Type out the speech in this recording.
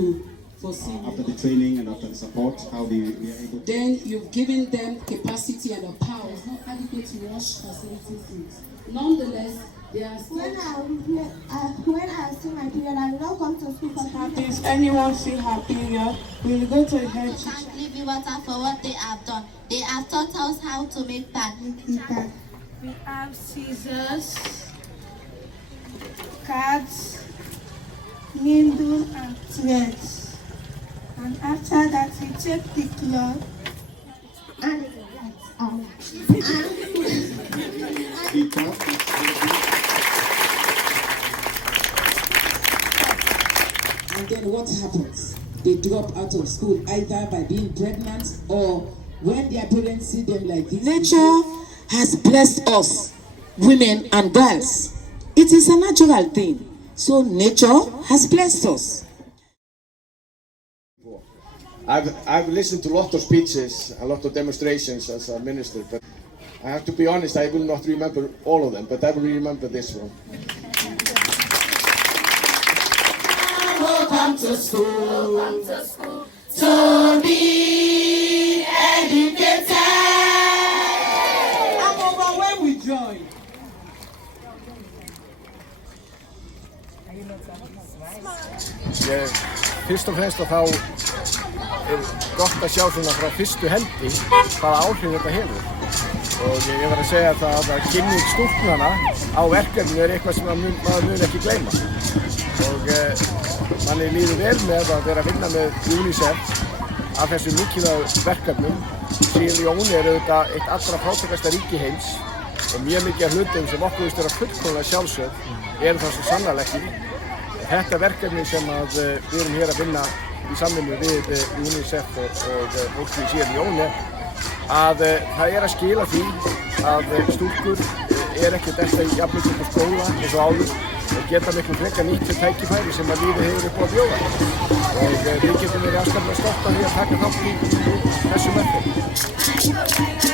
to foresee. After the training and after the support, how we are able to... Then you've given them capacity and the power. It's not adequate to wash facility food. Nonetheless, they are still... When I see my period, I will not come to school for happy. If anyone see her period, we will go to a head teacher. Thank Living Water for what they have done. They have taught us how to make pad. We have scissors, cards, needle and threads. And after that, we take the cloth and And then what happens? They drop out of school either by being pregnant or when their parents see them like this. Nature has blessed us, women and girls. It is a natural thing. So nature has blessed us. I've listened to a lot of speeches, a lot of demonstrations as a minister, but I have to be honest, I will not remember all of them, but I will remember this one. Come to school, to be educated. I'm overwhelmed with joy. Fyrst og fremst að þá gott að sjá svona frá fyrstu hendi hvaða áhrif þetta hefur. Og ég verð að segja það að kynning stúlknanna á verkefninu eitthvað sem maður mun ekki gleyma. Og manni líður vel með að vera að vinna með UNICEF að þessum mikilvægu verkefnum. Sierra Leone auðvitað eitt allra fátækasta ríki heims og mjög mikið af hlutum sem okkur finnst vera fullkomlega sjálfsögð eru það svo sannarlega ekki. Þetta verkefni sem við erum hér að vinna í samvinnu við UNICEF og fólki í Sierra Leone að það að skila því að stúlkur ekkert eftir í jafnmiklu skóla eins og áður og geta miklu frekar nýtt þau tækifæri sem lífið hefur upp á að bjóða. Og við getum verið afskaplega stolt af því að taka þátt í þessu verkefni.